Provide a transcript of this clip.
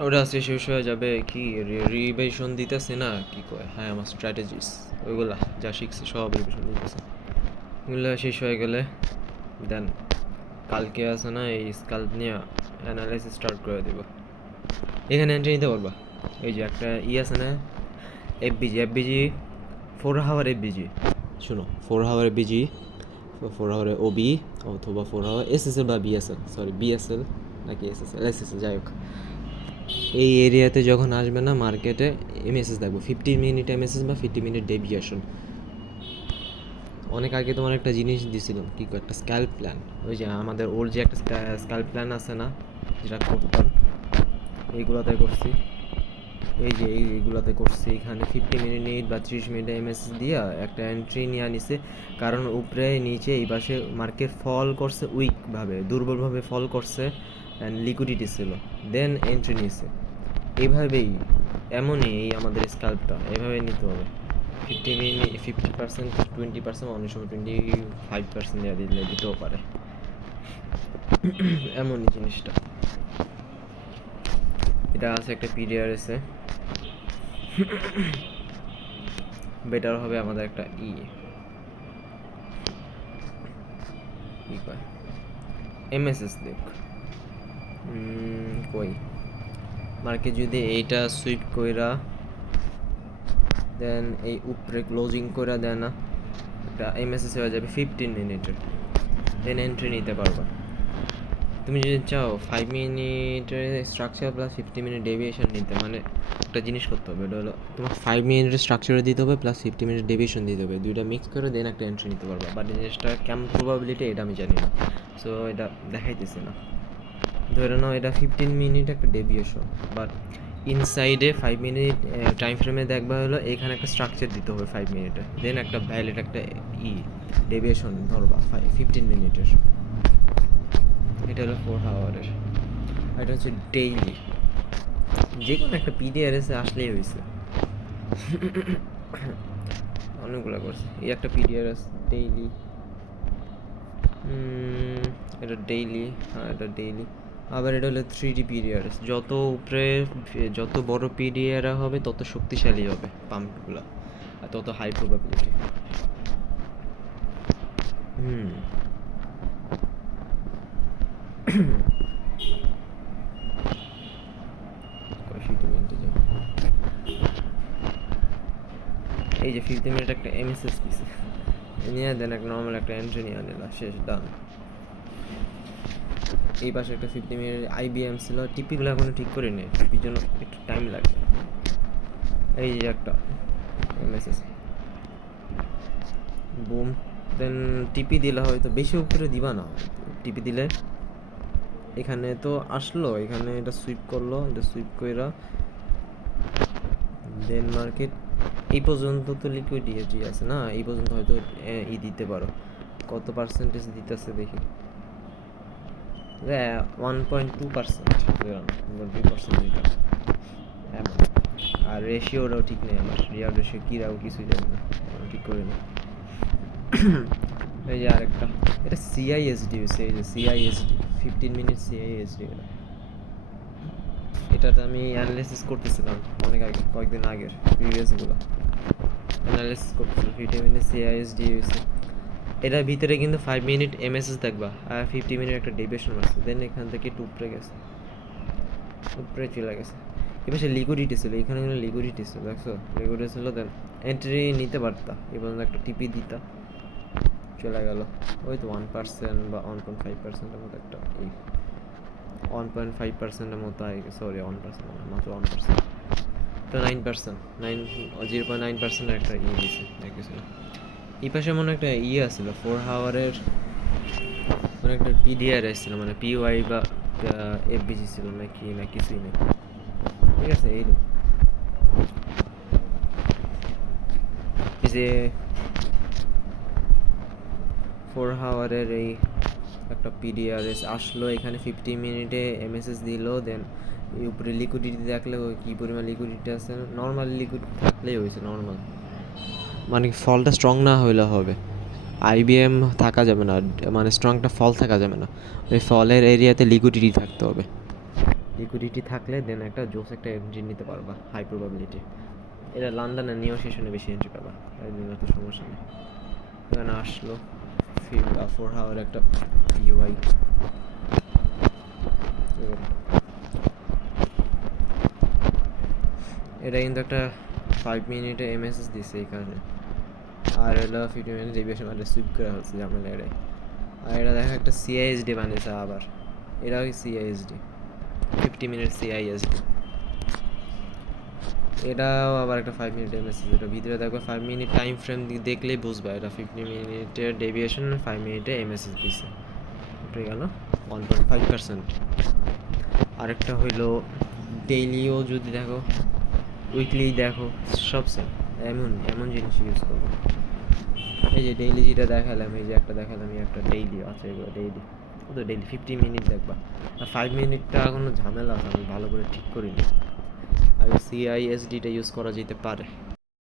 ওটা শেষ হয়ে যাবে কি রিভিশন দিতেছে না কি কয়, হ্যাঁ আমার স্ট্র্যাটেজিস ওইগুলা যা শিখছি সব রিভিশন দিতেছে। এগুলো শেষ হয়ে গেলে দেন কালকে আছে না এই স্কাল্প নিয়ে অ্যানালাইসিস স্টার্ট করে দেব। এখানে এন্ট্রি নিতে পারবা, এই যে একটা আছে না এফবিজি 4 হাওয়ার এফবিজি, শুনো 4 হাওয়ার এফবিজি, 4 হাওয়ারে ওবি অথবা 4 হাওয়ার এসএসএল বা বিএসএল, সরি বিএসএল নাকি এসএসএল এসএসএল যাই হোক, এই এরিয়াতে যখন আসবে না মার্কেটে এমএসএস দেখবো 15 মিনিট এমএসএস বা 50 মিনিট ডেভিয়েশন। অনেক আগে তোমার একটা জিনিস দিছিলাম কি একটা স্ক্যাল্প প্ল্যান, ওই যে আমাদের ওর যে একটা স্ক্যাল্প প্ল্যান আছে না যেটা করতাম, এইগুলোতে করছি, এই যে এইগুলোতে করছি এখানে 50 মিনিট বা 30 মিনিট এমএসএস দিয়া একটা এন্ট্রি নিয়ে নিছে, কারণ উপরে নিচে এই পাশে মার্কেট ফল করছে উইকভাবে, দুর্বলভাবে ফল করছে অ্যান্ড লিকুইডিটি ছিল, দেন এন্ট্রি নিছে। এইভাবেই এমনই এই আমাদের স্কাল্পটা এভাবে নিতে হবে, 50 মিনিট 50%, 20%, অনেক সময় 25% দেওয়া দিলে দিতেও পারে, এমনই জিনিসটা। এটা আছে একটা পিডিআরএসে, বেটার হবে আমাদের একটা কি কয় এমএসএস দেখ, কই মার্কেট যদি এইটা সুইপ কইরা দেন এই উপরে ক্লোজিং করে দেয় না, একটা এমএসএস হয়ে যাবে 15 মিনিটের, দেন এন্ট্রি নিতে পারবা। তুমি যদি চাও 5 মিনিটের স্ট্রাকচার প্লাস 50 মিনিট ডেভিয়েশন নিতে, মানে একটা জিনিস করতে হবে, এটা হলো তোমার 5 মিনিটের স্ট্রাকচারে দিতে হবে প্লাস 50 মিনিট ডেভিয়েশন দিতে হবে, দুইটা মিক্স করে দেন একটা এন্ট্রি নিতে পারবা। বাট এই জিনিসটা কেমন প্রবাবিলিটি এটা আমি জানি না, সো এটা দেখাইতেছে না। ধরে নাও এটা 15 মিনিট একটা ডেভিয়েশন, বাট ইনসাইডে 5 মিনিট টাইম ফ্রেমে দেখবা হলো এখানে একটা স্ট্রাকচার দিতে হবে 5 মিনিটে, দেন একটা ভ্যালিড একটা ডেভিয়েশন ধরবা 15 মিনিটের। এটা হলো 4 হাওয়ারের, এটা হচ্ছে ডেইলি, যে কোনো একটা পিডিআরএসে আসলেই হয়েছে। অনেকগুলো করছে, এই একটা পিডিআরএস ডেইলি, এটা ডেইলি, হ্যাঁ এটা ডেইলি। আবার এটা হলো 3D পিডিআরএস, যত উপরে যত বড় পিডিআর হবে তত শক্তিশালী হবে পাম্পগুলো, আর তত হাই প্রবাবিলিটি। এই যে 50 মিনিট একটা এমএসএস দিছে, নিয়ে দেন একটা নর্মাল একটা এন্ট্রি নিয়ে নিলাম, শেষ ডান। এই পাশে একটা 50 মিনিট আইবিএম ছিল, টিপিগুলো এখনো ঠিক করে নেই, টিপির জন্য একটু টাইম লাগবে। এই যে একটা এমএসএস বুম, দেন টিপি দিলে হয়তো বেশি উপরে দিবা না, টিপি দিলে এখানে তো আসলো, এখানে এটা সুইপ করলো, এটা সুইপ কইরা দেন মার্কেট এই পর্যন্ত তো লিকুইডিটি আছে না, এই পর্যন্ত হয়তো দিতে পারো, কত পার্সেন্টেজ দিতেছে দেখি, 1.2%, 2% দিতে, এমন। আর রেশিওটাও ঠিক নেই আমার, রিয়াল রেশিও কী রাখবো কিছুই জানি না, ঠিক করে না। এই যে আরেকটা, এটা সিআইএসডি হয়েছে, এই যে সিআইএসডি 15 মিনিট সিআইএসডি, এটাতে আমি অ্যানালাইসিস করতেছিলাম অনেক আগে, কয়েকদিন আগের প্রিভিয়াসগুলো অ্যানালাইসিস করতেছিলাম। 50 মিনিট সিআইএসডি হয়েছে, এটার ভিতরে কিন্তু 5 মিনিট এমএসএস দেখবা আর 50 মিনিট একটা ডেভিয়েশন আছে, দেন এখান থেকে একটু উপরে গেছে, উপরে চলে গেছে। এবার সে লিকুইডিটি ছিল, এখানে কিন্তু লিকুইডিটি ছিল, দেখছো লিকুইডিটি ছিল, দেন এন্ট্রি নিতে পারতা, এবার একটা টিপি দিতা, চলে গেল ওই তো 1% বা 1.5%-এর মতো একটা 1.5%-এর মতো আগে, সরি 1% না, মাত্র 1%, তো 9%, 0.9%-এর একটা দিয়েছে দেখতেছিল। এই পাশে মনে একটা আসছিল 4 হাওয়ারের, মানে একটা পিডিআর এসেছিল, মানে পিওয়াই বা এফবিজি ছিল নাকি না কিছুই নেই, ঠিক আছে। এই যে 4 হাওয়ারের এই একটা পিডিআরএস আসলো, এখানে 50 মিনিটে এমএসএস দিল, দেন এই উপরে লিকুইডিটি দেখলে ওই কী পরিমাণ লিকুইডিটি আছে, নর্মাল লিকুইড থাকলেই হয়েছে, নর্মাল মানে ফলটা স্ট্রং না হইলে হবে, আইবিএম থাকা যাবে না, মানে স্ট্রং একটা ফল থাকা যাবে না, ওই ফলের এরিয়াতে লিকুইডিটি থাকতে হবে। লিকুইডিটি থাকলে দেন একটা জোস একটা এন্ট্রি নিতে পারবা, হাই প্রবাবিলিটি। এটা লন্ডনে নিয়েও সেশনে বেশি এন্ট্রি পাবা, তাই জন্য তো সমস্যা নেই। এখানে আসলো 4 হাওয়ার একটা ইউআই, এটা কিন্তু একটা 5 মিনিটে এমএসএস দিছে এই কারণে, আর হলো 50 মিনিট ডেভিয়েশন মানে সুইপ করা হচ্ছে ঝামেলা এটাই। আর এটা দেখা একটা সিআইএসডি বানিয়েছে আবার, এটাও সিআইএসডি 50 মিনিট সিআইএসডি, এটাও আবার একটা 5 মিনিট এমএসএস। এটা ভিতরে দেখবে 5 মিনিট টাইম ফ্রেম দেখলেই বুঝবা এটা 50 মিনিটের ডেভিয়েশন, 5 মিনিটে এমএসএস দিছে, উঠে গেল 1.5%। আরেকটা হইলো ডেইলিও যদি দেখো, উইকলি দেখো, সব সেম, এমন এমন জিনিস ইউজ করবো। এই যে ডেইলি যেটা দেখালাম, এই যে একটা দেখালাম, এই একটা ডেইলি আছে, এগুলো ডেইলি, ও তো ডেইলি 50 মিনিট দেখবা। আর 5 মিনিটটা কোনো ঝামেলা আছে, আমি ভালো করে ঠিক করিনি। আর সিআইএসডিটা ইউজ করা যেতে পারে।